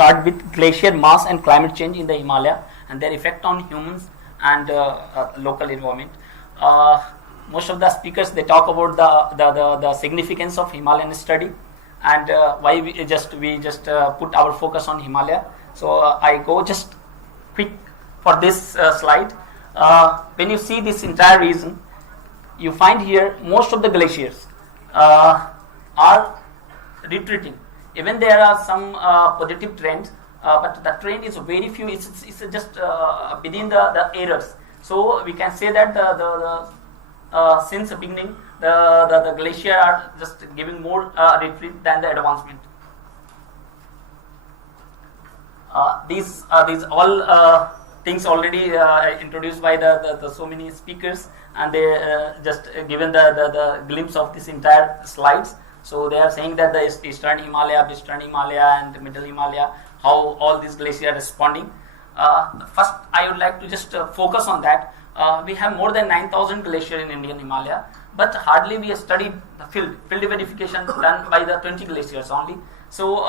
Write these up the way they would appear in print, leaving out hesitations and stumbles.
start with glacier mass and climate change in the Himalaya and their effect on humans and local environment. Most of the speakers, they talk about the significance of Himalayan study and why we just put our focus on Himalaya. So I go just quick for this slide. When you see this entire region, you find here most of the glaciers are retreating. Even there are some positive trends, but the trend is very few. It's just within the errors. So we can say that since the beginning, the glacier are just giving more retreat than the advancement. These all things already introduced by the so many speakers, and they just given the glimpse of this entire slides. So they are saying that the Eastern Himalaya, Western Himalaya, and Middle Himalaya, how all these glaciers are responding. First, I would like to just focus on that. We have more than 9,000 glaciers in Indian Himalaya, but hardly we studied the field verification done by the 20 glaciers only. So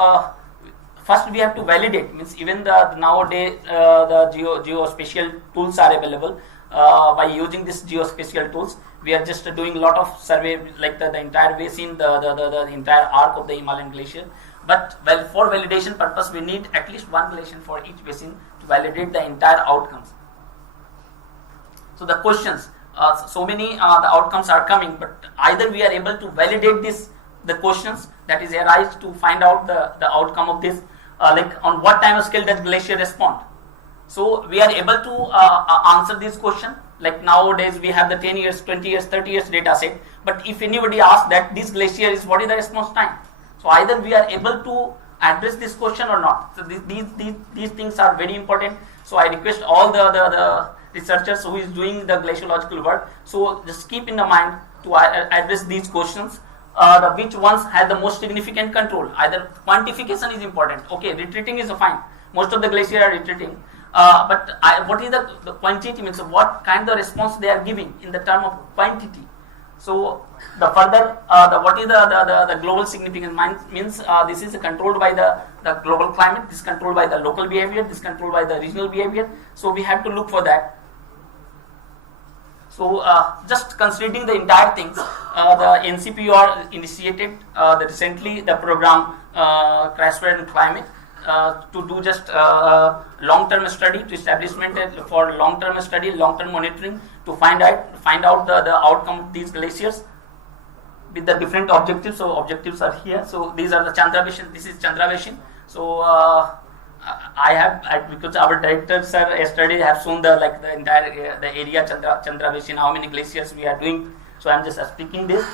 first we have to validate, means even nowadays the geospatial tools are available. By using this geospatial tools, we are just doing a lot of survey, like the entire basin, the entire arc of the Himalayan glacier. But for validation purpose, we need at least one glacier for each basin to validate the entire outcomes. So the questions, so many the outcomes are coming, but either we are able to validate the questions that is arise to find out the outcome of this, like on what time scale does glacier respond. So we are able to answer this question. Like nowadays we have the 10 years, 20 years, 30 years data set. But if anybody asks that this glacier is, what is the response time? So either we are able to address this question or not. So these things are very important. So I request all the researchers who is doing the glaciological work, so just keep in the mind to address these questions. Which ones have the most significant control? Either quantification is important. Okay, retreating is fine. Most of the glaciers are retreating. But what is the quantity, means what kind of response they are giving in the term of quantity. So the further what is the global significance means this is controlled by the global climate, this is controlled by the local behavior, this is controlled by the regional behavior. So we have to look for that. So just considering the entire things, the NCPOR initiated recently the program Crashware and Climate to do just long-term study, to establishment for long-term study, long-term monitoring, to find out the outcome of these glaciers with the different objectives. So objectives are here. So these are the Chandra Basin. This is Chandra Basin. So because our director sir yesterday have shown the entire the area Chandra Basin, how many glaciers we are doing. So I am just speaking this.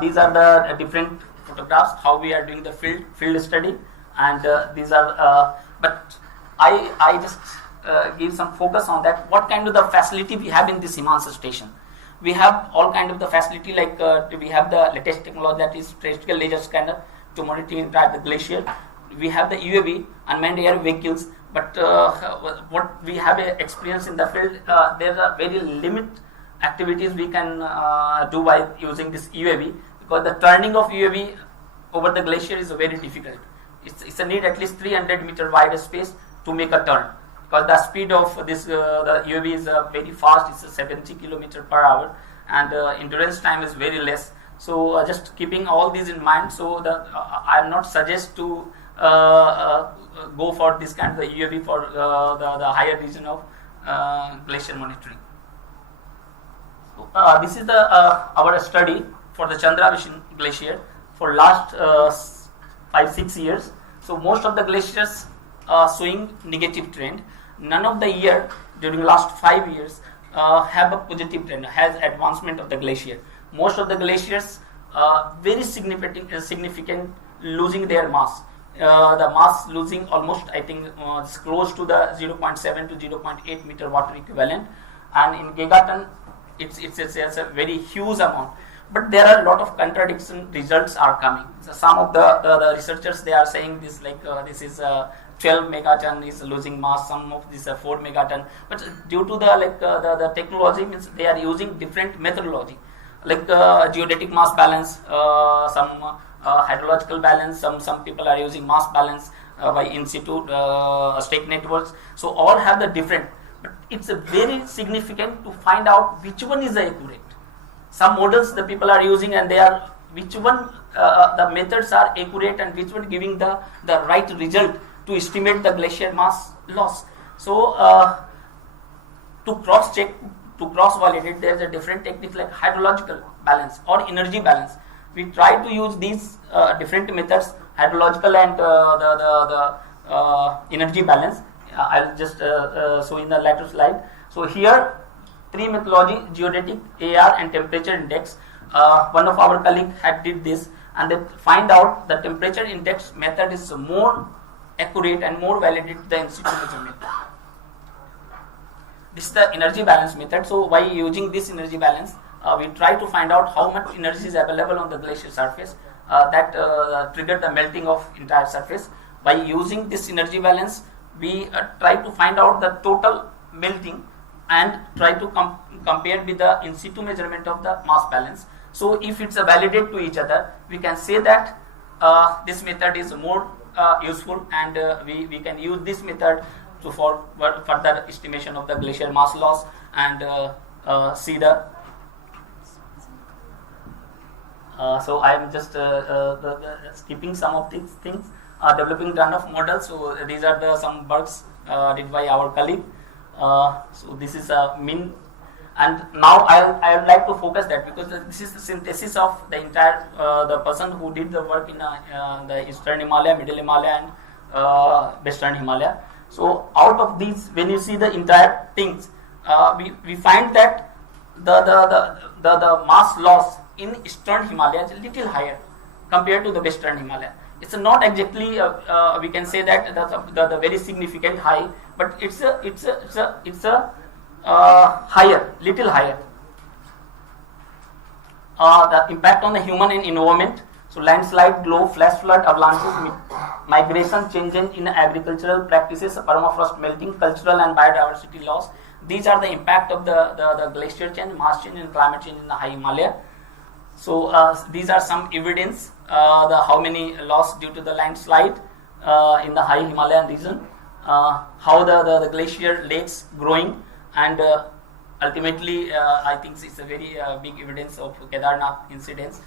These are the different photographs, how we are doing the field study, and these are. But I just give some focus on that. What kind of the facility we have in this Himalaya station? We have all kind of the facility, like we have the latest technology, that is terrestrial laser scanner to monitor the glacier. We have the UAV, unmanned air vehicles, but what we have experience in the field, there are very limited activities we can do by using this UAV, because the turning of UAV over the glacier is very difficult. It's a need at least 300 meter wide space to make a turn, because the speed of this the UAV is very fast. It's 70 kilometer per hour, and endurance time is very less. So just keeping all these in mind, so I am not suggest to go for this kind of the UAV for the higher region of glacier monitoring. So, this is our study for the Chandra Basin glacier for last 5-6 years. So most of the glaciers showing negative trend. None of the year during last 5 years have a positive trend, has advancement of the glacier. Most of the glaciers very significant losing their mass. The mass losing almost, I think, it's close to the 0.7 to 0.8 meter water equivalent, and in gigaton it's a very huge amount. But there are a lot of contradiction results are coming. So some of the researchers, they are saying this, like this is 12 megaton is losing mass, some of this 4 megaton. But due to the technology, means they are using different methodology, like geodetic mass balance, some hydrological balance. Some people are using mass balance by in situ stake networks. So all have the different, but it's a very significant to find out which one is the accurate. Some models the people are using and they are which one the methods are accurate and which one giving the right result to estimate the glacier mass loss. So to cross check, to cross validate, there is a different technique like hydrological balance or energy balance. We try to use these different methods, hydrological and the energy balance. I'll just show in the later slide. So here, three methodology: geodetic, AR, and temperature index. One of our colleagues had did this, and they find out the temperature index method is more accurate and more validated than in situ measurement. This is the energy balance method. So by using this energy balance, we try to find out how much energy is available on the glacier surface that triggered the melting of entire surface. By using this energy balance, we try to find out the total melting and try to compare with the in situ measurement of the mass balance. So if it's validate to each other, we can say that this method is more useful, and we can use this method to for further estimation of the glacier mass loss and see the. So I am just skipping some of these things. Developing runoff models. So these are the some works did by our colleague. So this is a mean, and now I would like to focus that because this is the synthesis of the entire the person who did the work in the Eastern Himalaya, Middle Himalaya, and Western Himalaya. So out of these, when you see the entire things, we find that the mass loss in Eastern Himalaya is a little higher compared to the Western Himalaya. It's not exactly we can say that the very significant high, but it's a higher, little higher. The impact on the human and environment. So landslide, GLOF, flash flood, avalanches, migration, change in agricultural practices, permafrost melting, cultural and biodiversity loss. These are the impact of the glacier change, mass change, and climate change in the high Himalaya. So these are some evidence the how many loss due to the landslide in the high Himalayan region, how the glacier lakes growing, and ultimately I think it's a very big evidence of Kedarnath incidents.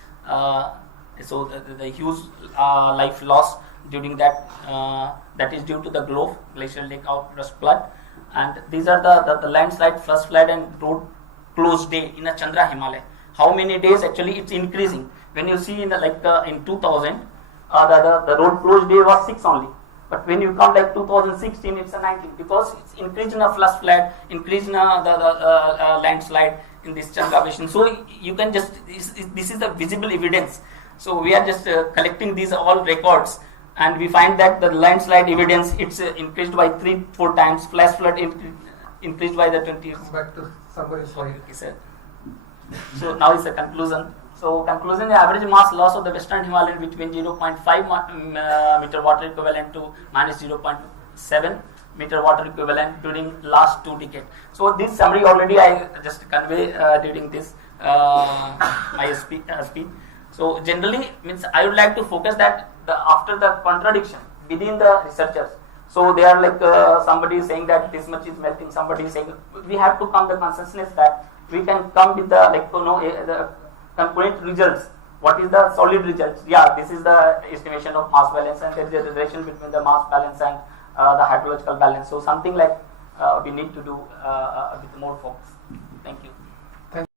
So the huge life loss during that that is due to the GLOF, glacial lake outburst flood, and these are the landslide, flash flood, and road closed day in a Chandra Himalaya. How many days actually it's increasing? When you see in in 2000, the road closed day was 6 only. But when you come like 2016, it's a 19 because it's increase in a flash flood, increase in the landslide in this Chandra basin. So you can just this is the visible evidence. So we are just collecting these all records, and we find that the landslide evidence it's increased by 3-4 times. Flash flood increased by the 20. Come back to somebody's slide. Okay, sir. So now is the conclusion. So conclusion: the average mass loss of the Western Himalayan between 0.5 meter water equivalent to minus 0.7 meter water equivalent during last 2 decades. So this summary already I just convey during this my speech. So generally means I would like to focus that after the contradiction within the researchers. So they are like somebody is saying that this much is melting, somebody is saying we have to come to consciousness that we can come with the the concurrent results. What is the solid results? Yeah, this is the estimation of mass balance, and there is a relation between the mass balance and the hydrological balance. So something like we need to do with more focus. Thank you.